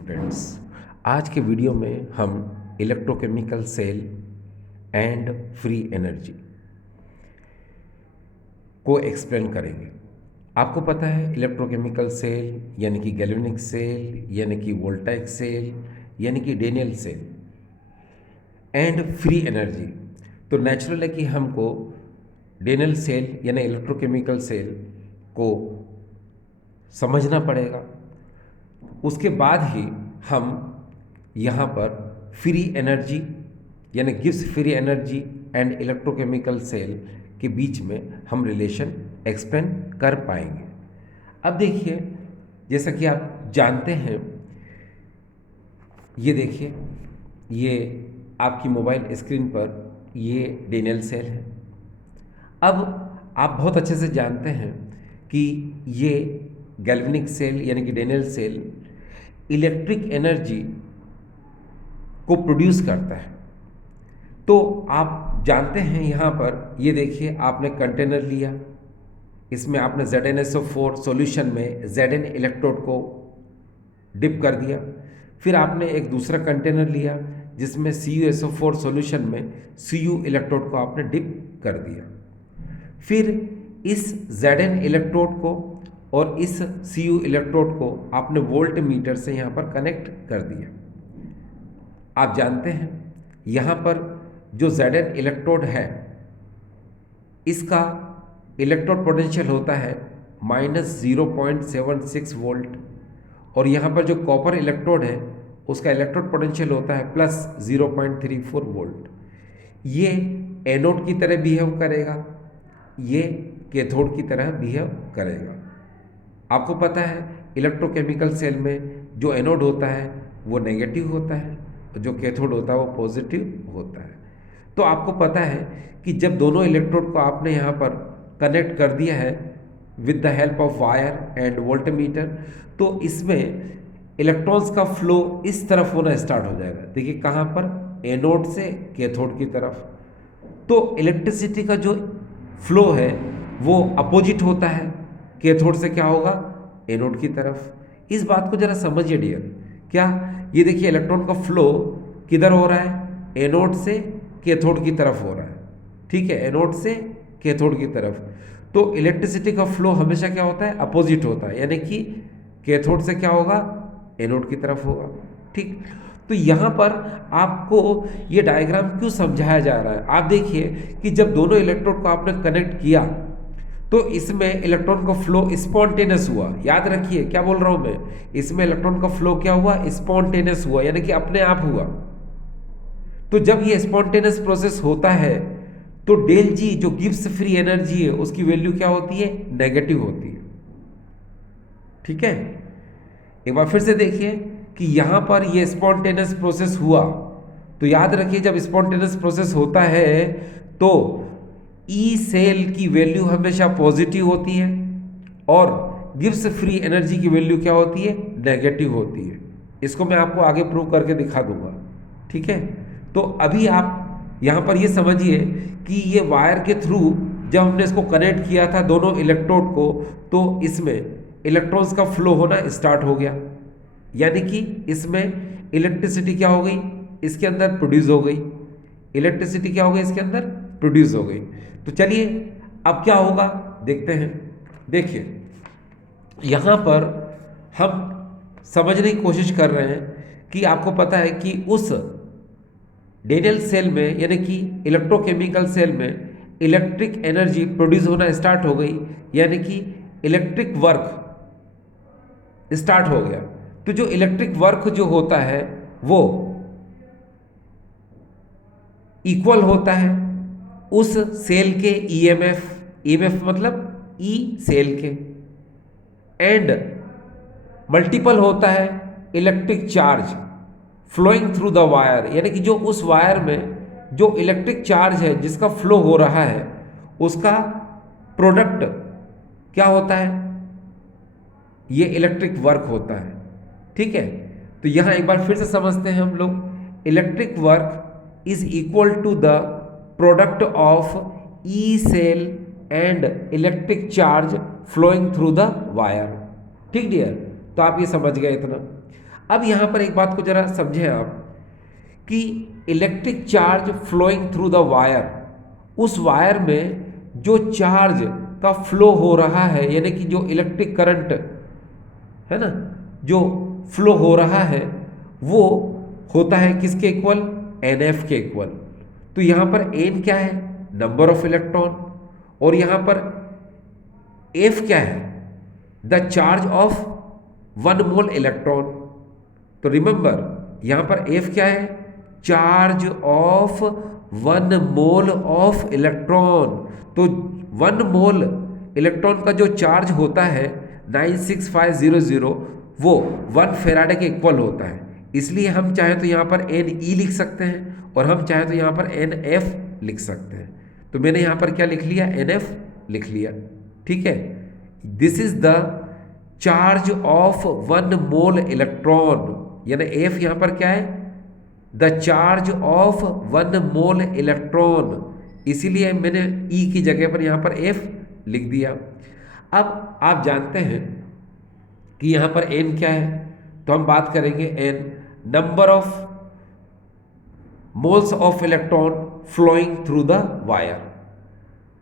Students, आज के video में हम electrochemical cell and free energy को एक्सप्लेन करेंगे। आपको पता है इलेक्ट्रोकेमिकल सेल यानी कि गैल्वेनिक सेल यानी कि वोल्टाइक सेल यानी कि Daniell cell and free energy. तो नेचुरल है कि हमको डेनियल सेल यानी इलेक्ट्रोकेमिकल सेल को समझना पड़ेगा। उसके बाद ही हम यहाँ पर फ्री एनर्जी यानी गिव्स free energy and electrochemical cell के बीच में हम रिलेशन एक्सप्लेन कर पाएंगे। अब देखिए, जैसा कि आप जानते हैं, ये देखिए, ये आपकी मोबाइल स्क्रीन पर ये डेनियल सेल है। अब आप बहुत अच्छे से जानते हैं कि ये गैल्वेनिक सेल यानी कि डेनियल सेल इलेक्ट्रिक एनर्जी को प्रोड्यूस करता है। तो आप जानते हैं, यहाँ पर ये देखिए, आपने कंटेनर लिया, इसमें आपने ZnSO4 सॉल्यूशन में Zn इलेक्ट्रोड को डिप कर दिया। फिर आपने एक दूसरा कंटेनर लिया जिसमें CuSO4 सॉल्यूशन में Cu इलेक्ट्रोड को आपने डिप कर दिया। फिर इस Zn इलेक्ट्रोड को और इस Cu इलेक्ट्रोड को आपने वोल्ट मीटर से यहाँ पर कनेक्ट कर दिया। आप जानते हैं यहाँ पर जो Zn इलेक्ट्रोड है, इसका इलेक्ट्रोड पोटेंशियल होता है -0.76 वोल्ट, और यहाँ पर जो कॉपर इलेक्ट्रोड है उसका इलेक्ट्रोड पोटेंशियल होता है +0.34 वोल्ट। ये एनोड की तरह बिहेव करेगा, ये कैथोड की तरह बिहेव करेगा। आपको पता है इलेक्ट्रोकेमिकल सेल में जो एनोड होता है वो नेगेटिव होता है, जो कैथोड होता है वो पॉजिटिव होता है। तो आपको पता है कि जब दोनों इलेक्ट्रोड को आपने यहाँ पर कनेक्ट कर दिया है with the help of wire and voltmeter, तो इसमें इलेक्ट्रॉन्स का फ्लो इस तरफ होना स्टार्ट हो जाएगा। देखिए कहाँ पर, एनोड से कैथोड की तरफ। तो इलेक्ट्रिसिटी का जो फ्लो है वो अपोजिट होता है, कैथोड से क्या होगा, एनोड की तरफ। इस बात को जरा समझिए डियर। क्या, ये देखिए इलेक्ट्रॉन का फ्लो किधर हो रहा है, एनोड से कैथोड की तरफ हो रहा है। ठीक है, एनोड से कैथोड की तरफ। तो इलेक्ट्रिसिटी का फ्लो हमेशा क्या होता है, अपोजिट होता है, यानी कि कैथोड से क्या होगा, एनोड की तरफ होगा। ठीक, तो यहाँ पर आपको ये डायग्राम क्यों समझाया जा रहा है। आप देखिए कि जब दोनों इलेक्ट्रोड को आपने कनेक्ट किया तो इसमें इलेक्ट्रॉन का फ्लो स्पॉन्टेनियस हुआ। याद रखिए क्या बोल रहा हूं मैं, इसमें इलेक्ट्रॉन का फ्लो क्या हुआ, स्पॉन्टेनियस हुआ, यानी कि अपने आप हुआ। तो जब ये स्पॉन्टेनियस प्रोसेस होता है तो डेल जी जो गिब्स फ्री एनर्जी है उसकी वैल्यू क्या होती है, नेगेटिव होती है। ठीक है, एक बार फिर से देखिए कि यहां पर ये स्पॉन्टेनियस प्रोसेस हुआ, तो याद रखिए जब स्पॉन्टेनियस प्रोसेस होता है तो ई सेल की वैल्यू हमेशा पॉजिटिव होती है और गिब्स फ्री एनर्जी की वैल्यू क्या होती है, नेगेटिव होती है। इसको मैं आपको आगे प्रूव करके दिखा दूंगा। ठीक है, तो अभी आप यहाँ पर ये समझिए कि ये वायर के थ्रू जब हमने इसको कनेक्ट किया था दोनों इलेक्ट्रोड को, तो इसमें इलेक्ट्रॉन्स का फ्लो होना स्टार्ट हो गया, यानी कि इसमें इलेक्ट्रिसिटी क्या हो गई, इसके अंदर प्रोड्यूस हो गई। इलेक्ट्रिसिटी क्या हो गई, इसके अंदर प्रोड्यूस हो गई। तो चलिए अब क्या होगा देखते हैं। देखिए यहाँ पर हम समझने की कोशिश कर रहे हैं कि आपको पता है कि उस डेनियल सेल में यानी कि इलेक्ट्रोकेमिकल सेल में इलेक्ट्रिक एनर्जी प्रोड्यूस होना स्टार्ट हो गई, यानी कि इलेक्ट्रिक वर्क स्टार्ट हो गया। तो जो इलेक्ट्रिक वर्क जो होता है वो इक्वल होता है उस सेल के ईएमएफ मतलब ई सेल के, एंड मल्टीपल होता है electric charge flowing through the wire, यानी कि जो उस वायर में जो इलेक्ट्रिक चार्ज है जिसका फ्लो हो रहा है उसका प्रोडक्ट क्या होता है, ये इलेक्ट्रिक वर्क होता है। ठीक है, तो यहां एक बार फिर से समझते हैं हम लोग, electric work is equal to the product of E cell and electric charge flowing through the wire. ठीक डियर, तो आप ये समझ गए इतना। अब यहाँ पर एक बात को जरा समझें आप कि electric charge flowing through the wire, उस वायर में जो चार्ज का फ्लो हो रहा है, यानी कि जो इलेक्ट्रिक करंट है ना, जो फ्लो हो रहा है, वो होता है किसके इक्वल? NF के इक्वल। तो यहाँ पर N क्या है? Number of electron. और यहाँ पर F क्या है? The charge of 1 mole electron. तो रिमेंबर यहाँ पर F क्या है? Charge of 1 mole of electron. तो 1 मोल इलेक्ट्रॉन का जो चार्ज होता है 96500, वो 1 फेराडे के इक्वल होता है। इसलिए हम चाहे तो यहाँ पर Ne लिख सकते हैं और हम चाहे तो यहाँ पर NF लिख सकते हैं। तो मैंने यहाँ पर क्या लिख लिया? NF लिख लिया। ठीक है, this is the charge of 1 mole electron, यानी F यहाँ पर क्या है? The charge of 1 mole electron. इसीलिए मैंने E की जगह पर यहाँ पर F लिख दिया। अब आप जानते हैं कि यहाँ पर N क्या है, तो हम बात करेंगे N, number of moles of electron flowing through the wire.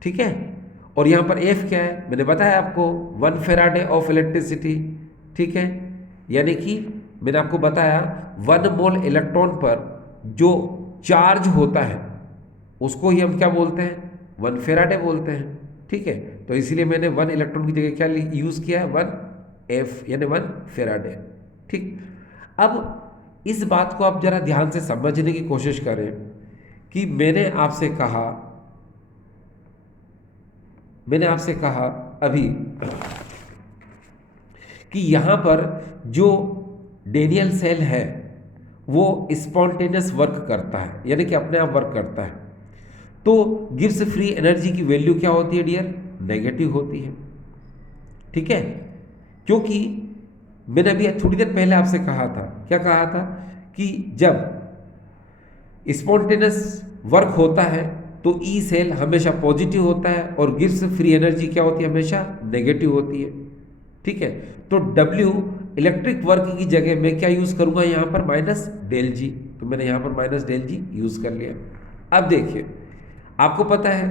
ठीक है, और यहाँ पर F क्या है? मैंने बताया आपको 1 फेराडे ऑफ इलेक्ट्रिसिटी। ठीक है, यानी कि मैंने आपको बताया 1 मोल इलेक्ट्रॉन पर जो चार्ज होता है उसको ही हम क्या बोलते हैं? 1 फेराडे बोलते हैं। ठीक है, तो इसीलिए मैंने 1 इलेक्ट्रॉन की जगह क्या यूज़ किया है? 1F यानी 1 फेराडे। ठीक, अब इस बात को आप जरा ध्यान से समझने की कोशिश करें कि मैंने आपसे कहा अभी कि यहाँ पर जो डेनियल सेल है वो स्पॉन्टेनियस वर्क करता है, यानी कि अपने आप वर्क करता है। तो गिब्स फ्री एनर्जी की वैल्यू क्या होती है डियर? नेगेटिव होती है। ठीक है, क्योंकि मैंने अभी थोड़ी देर पहले आपसे कहा था, क्या कहा था? कि जब स्पॉन्टेनियस वर्क होता है तो ई सेल हमेशा पॉजिटिव होता है और गिब्स फ्री एनर्जी क्या होती है? हमेशा नेगेटिव होती है। ठीक है, तो W इलेक्ट्रिक वर्क की जगह मैं क्या यूज़ करूंगा यहाँ पर? -ΔG। तो मैंने यहाँ पर -ΔG यूज़ कर लिया। अब देखिए, आपको पता है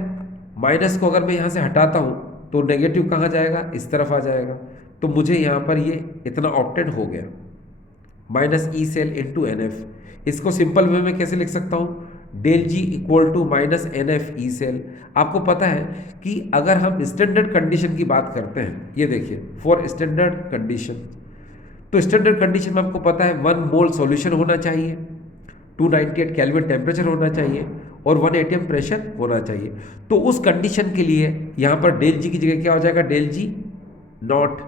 माइनस को अगर मैं यहाँ से हटाता हूँ तो नेगेटिव कहाँ जाएगा? इस तरफ आ जाएगा। तो मुझे यहाँ पर ये इतना ऑप्टेड हो गया, -E सेल इंटू NF। इसको सिंपल वे में कैसे लिख सकता हूँ? ΔG equal to -NF E cell. आपको पता है कि अगर हम स्टैंडर्ड कंडीशन की बात करते हैं, ये देखिए फॉर स्टैंडर्ड कंडीशन, तो स्टैंडर्ड कंडीशन में आपको पता है 1 मोल सॉल्यूशन होना चाहिए, 298 केल्विन टेम्परेचर होना चाहिए और 1 atm प्रेशर होना चाहिए। तो उस कंडीशन के लिए यहाँ पर ΔG की जगह क्या हो जाएगा? ΔG not.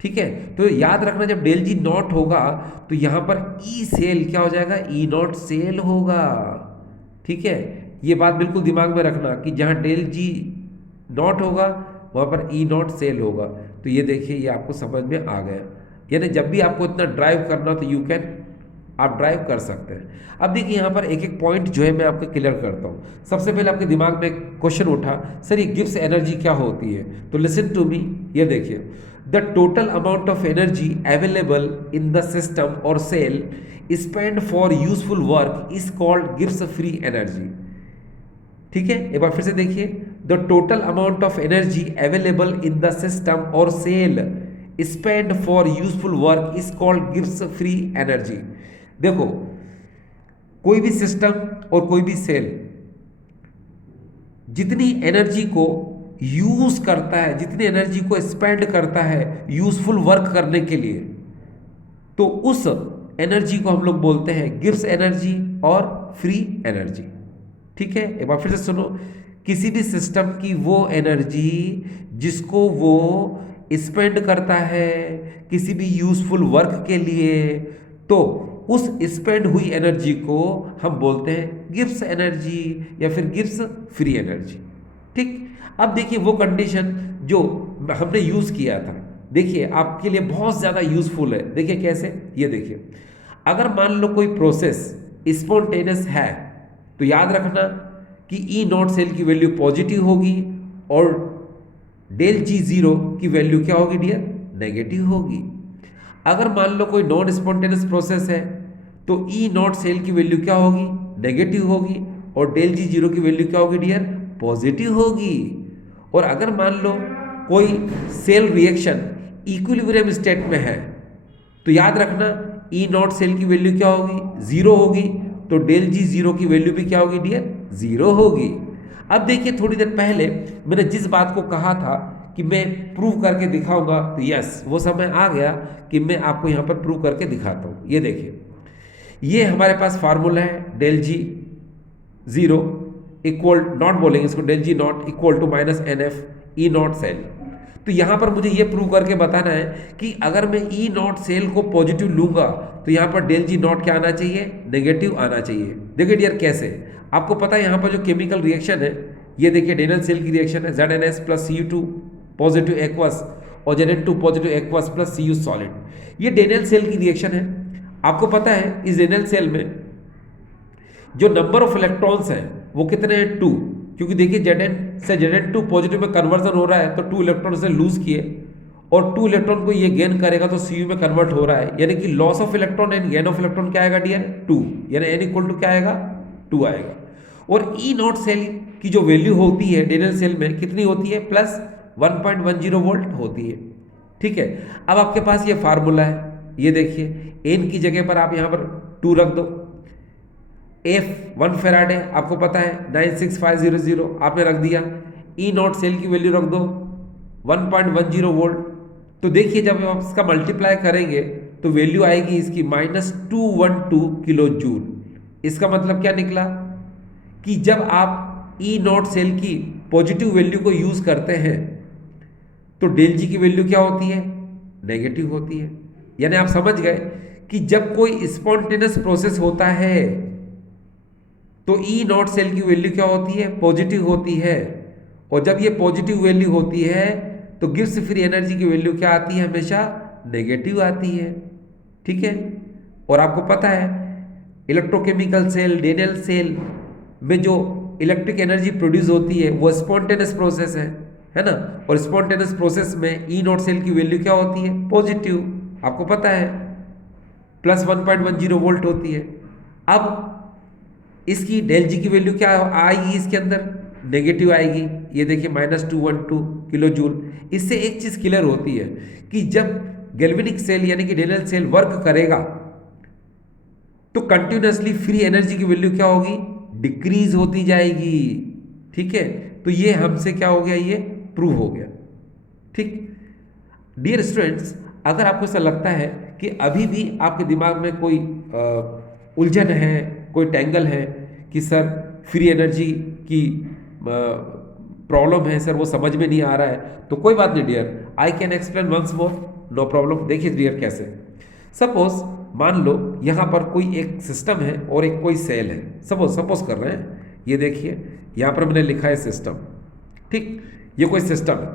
ठीक है, तो याद रखना जब ΔG नॉट होगा तो यहाँ पर ई सेल क्या हो जाएगा? ई नॉट सेल होगा। ठीक है, ये बात बिल्कुल दिमाग में रखना कि जहाँ ΔG नॉट होगा वहाँ पर ई नॉट सेल होगा। तो ये देखिए, ये आपको समझ में आ गया। यानी जब भी आपको इतना ड्राइव करना तो यू कैन, आप ड्राइव कर सकते हैं। अब देखिए यहाँ पर एक एक पॉइंट जो है मैं आपको क्लियर करता हूँ। सबसे पहले आपके दिमाग में एक क्वेश्चन उठा, सर ये गिब्स एनर्जी क्या होती है? तो लिसन टू मी, ये देखिए, the total amount of energy available in the system और cell spend for useful work is called Gibbs free energy. ठीक है, एक बार फिर से देखिए, the total amount of energy available in the system और cell spend for useful work is called Gibbs free energy. देखो, कोई भी सिस्टम और कोई भी सेल जितनी एनर्जी को यूज करता है, जितनी एनर्जी को स्पेंड करता है यूजफुल वर्क करने के लिए, तो उस एनर्जी को हम लोग बोलते हैं गिब्स एनर्जी और फ्री एनर्जी। ठीक है, एक बार फिर से सुनो, किसी भी सिस्टम की वो एनर्जी जिसको वो स्पेंड करता है किसी भी यूजफुल वर्क के लिए, तो उस स्पेंड हुई एनर्जी को हम बोलते हैं गिब्स एनर्जी या फिर गिब्स फ्री एनर्जी। ठीक, अब देखिए वो कंडीशन जो हमने यूज किया था, देखिए आपके लिए बहुत ज़्यादा यूजफुल है। देखिए कैसे, ये देखिए, अगर मान लो कोई प्रोसेस स्पॉन्टेनियस है तो याद रखना कि ई नॉट सेल की वैल्यू पॉजिटिव होगी और ΔG0 की वैल्यू क्या होगी डियर? नेगेटिव होगी। अगर मान लो कोई नॉन स्पॉन्टेनियस प्रोसेस है तो ई नॉट सेल की वैल्यू क्या होगी, नेगेटिव होगी, और डेल जी जीरो की वैल्यू क्या होगी डियर, पॉजिटिव होगी। और अगर मान लो कोई सेल रिएक्शन इक्विलिब्रियम स्टेट में है तो याद रखना ई नॉट सेल की वैल्यू क्या होगी, जीरो होगी, तो डेल जी जीरो की वैल्यू भी क्या होगी डियर, जीरो होगी। अब देखिए थोड़ी देर पहले मैंने जिस बात को कहा था कि मैं प्रूव करके दिखाऊंगा, तो यस वो समय आ गया कि मैं आपको यहाँ पर प्रूव करके दिखाता हूँ। ये देखिए, ये हमारे पास फार्मूला है del G zero equal, naught बोलेंगे इसको, del G naught equal to minus N F E naught cell. तो यहाँ पर मुझे ये प्रूव करके बताना है कि अगर मैं ई नॉट सेल को पॉजिटिव लूंगा तो यहाँ पर डेल जी नॉट क्या आना चाहिए, नेगेटिव आना चाहिए। देखिए डियर कैसे, आपको पता है यहाँ पर जो केमिकल रिएक्शन है, ये देखिए डेनल सेल की रिएक्शन है, Z N S plus C U two positive aqueous और Z N two positive aqueous plus C U solid. ये डेनल सेल की रिएक्शन है। आपको पता है इस डेनल सेल में जो नंबर ऑफ इलेक्ट्रॉन्स हैं वो कितने हैं, 2, क्योंकि देखिए Zn से Zn2 पॉजिटिव में कन्वर्जन हो रहा है तो 2 इलेक्ट्रॉन से लूज किए और 2 इलेक्ट्रॉन को ये गेन करेगा तो Cu में कन्वर्ट हो रहा है, यानी कि loss of electron and gain of electron क्या आएगा डियर, 2, यानी n इक्वल टू क्या आएगा, 2 आएगा। और ई नॉट सेल की जो वैल्यू होती है डेनल सेल में कितनी होती है, प्लस 1.10 वोल्ट होती है। ठीक है, अब आपके पास ये फार्मूला है, ये देखिए n की जगह पर आप यहाँ पर 2 रख दो, एफ 1 फेराड है आपको पता है 96500 आपने रख दिया, ई नॉट सेल की वैल्यू रख दो 1.10 वोल्ट। तो देखिए जब आप इसका मल्टीप्लाई करेंगे तो वैल्यू आएगी इसकी -212 किलो जूल। इसका मतलब क्या निकला कि जब आप ई नॉट सेल की पॉजिटिव वैल्यू को यूज करते हैं तो डेल जी की वैल्यू क्या होती है, नेगेटिव होती है। यानी आप समझ गए कि जब कोई स्पॉन्टेनियस प्रोसेस होता है तो ई नॉट सेल की वैल्यू क्या होती है, पॉजिटिव होती है, और जब ये पॉजिटिव वैल्यू होती है तो गिब्स फ्री एनर्जी की वैल्यू क्या आती है, हमेशा नेगेटिव आती है। ठीक है, और आपको पता है इलेक्ट्रोकेमिकल सेल, डेनल सेल में जो इलेक्ट्रिक एनर्जी प्रोड्यूस होती है वो स्पॉन्टेनियस प्रोसेस है ना, और स्पॉन्टेनियस प्रोसेस में ई नॉट सेल की वैल्यू क्या होती है, पॉजिटिव, आपको पता है प्लस 1.10 वोल्ट होती है। अब इसकी डेल जी की वैल्यू क्या आएगी, इसके अंदर नेगेटिव आएगी, ये देखिए -212 किलो जूल। इससे एक चीज क्लियर होती है कि जब गैल्वेनिक सेल यानी कि डेनल सेल वर्क करेगा तो कंटिन्यूसली फ्री एनर्जी की वैल्यू क्या होगी, डिक्रीज होती जाएगी। ठीक है, तो ये हमसे क्या हो गया, ये प्रूव हो गया। ठीक, डियर स्टूडेंट्स, अगर आपको ऐसा लगता है कि अभी भी आपके दिमाग में कोई उलझन है, कोई टेंगल है कि सर फ्री एनर्जी की प्रॉब्लम है सर, वो समझ में नहीं आ रहा है, तो कोई बात नहीं dear, I can explain once more, no problem. देखिए डियर कैसे, सपोज मान लो यहाँ पर कोई एक सिस्टम है और एक कोई सेल है, सपोज कर रहे हैं, ये देखिए यहाँ पर मैंने लिखा है सिस्टम। ठीक, ये कोई सिस्टम है,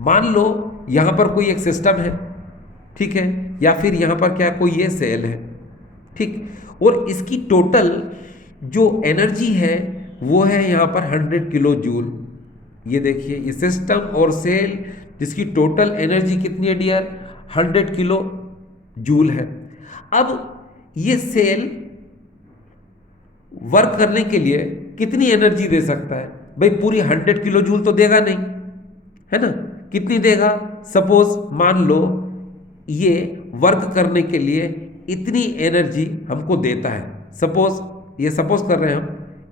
मान लो यहाँ पर कोई एक सिस्टम है, ठीक है, या फिर यहाँ पर क्या कोई ये सेल है। ठीक, और इसकी टोटल जो एनर्जी है वो है यहाँ पर 100 किलो जूल। ये देखिए ये सिस्टम और सेल जिसकी टोटल एनर्जी कितनी है डियर, 100 किलो जूल है। अब ये सेल वर्क करने के लिए कितनी एनर्जी दे सकता है, भाई पूरी 100 किलो जूल तो देगा नहीं, है ना, कितनी देगा, सपोज मान लो ये वर्क करने के लिए इतनी एनर्जी हमको देता है, सपोज कर रहे हैं हम,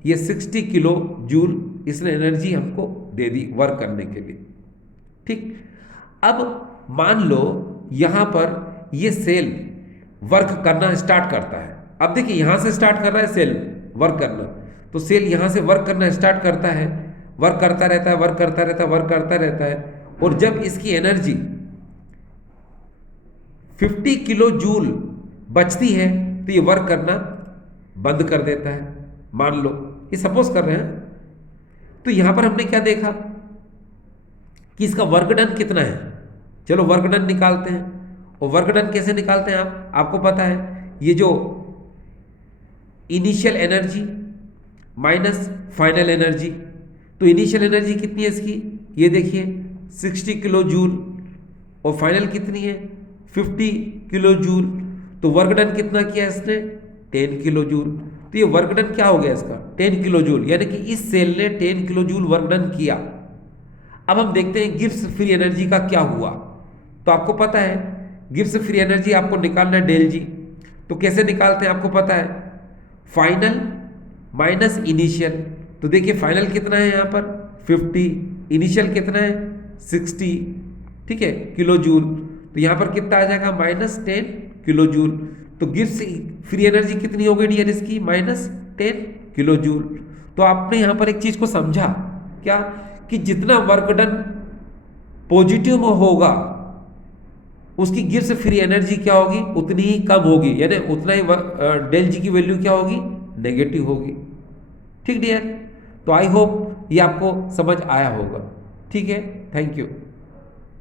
ये 60 किलो जूल इसने एनर्जी हमको दे दी वर्क करने के लिए। ठीक, अब मान लो यहां पर ये सेल वर्क करना स्टार्ट करता है। अब देखिए यहां से स्टार्ट कर रहा है सेल वर्क करना, तो सेल यहां से वर्क करना स्टार्ट करता है, वर्क करता रहता है, वर्क करता रहता है, वर्क करता रहता है, और जब इसकी एनर्जी 50 किलो जूल बचती है तो ये वर्क करना बंद कर देता है। मान लो ये सपोज कर रहे हैं, तो यहां पर हमने क्या देखा कि इसका वर्क डन कितना है। चलो वर्क डन निकालते हैं, और वर्क डन कैसे निकालते हैं आपको पता है, ये जो initial energy minus final energy, तो इनिशियल एनर्जी कितनी है इसकी, ये देखिए 60 किलो जूल, और फाइनल कितनी है 50 किलो जूल। तो वर्क डन कितना किया इसने? 10 किलो जूल। तो ये वर्क डन क्या हो गया इसका? 10 किलो जूल, यानी कि इस सेल ने 10 किलो जूल वर्क डन किया। अब हम देखते हैं गिब्स फ्री एनर्जी का क्या हुआ। तो आपको पता है गिब्स फ्री एनर्जी आपको निकालना है डेल जी। तो कैसे निकालते हैं आपको पता है, फाइनल माइनस इनिशियल। तो देखिए फाइनल कितना है यहाँ पर 50, इनिशियल कितना है 60, ठीक है, किलो जूल। तो यहाँ पर कितना आ जाएगा -10 किलो जूल। तो गिब्स फ्री एनर्जी कितनी हो गई डियर इसकी? -10 किलो जूल। तो आपने यहाँ पर एक चीज को समझा क्या, कि जितना वर्क डन पॉजिटिव होगा उसकी गिब्स फ्री एनर्जी क्या होगी? उतनी ही कम होगी, यानी उतना ही डेल जी की वैल्यू क्या होगी? नेगेटिव होगी। ठीक डियर, तो आई होप ये आपको समझ आया होगा। ठीक है, थैंक यू।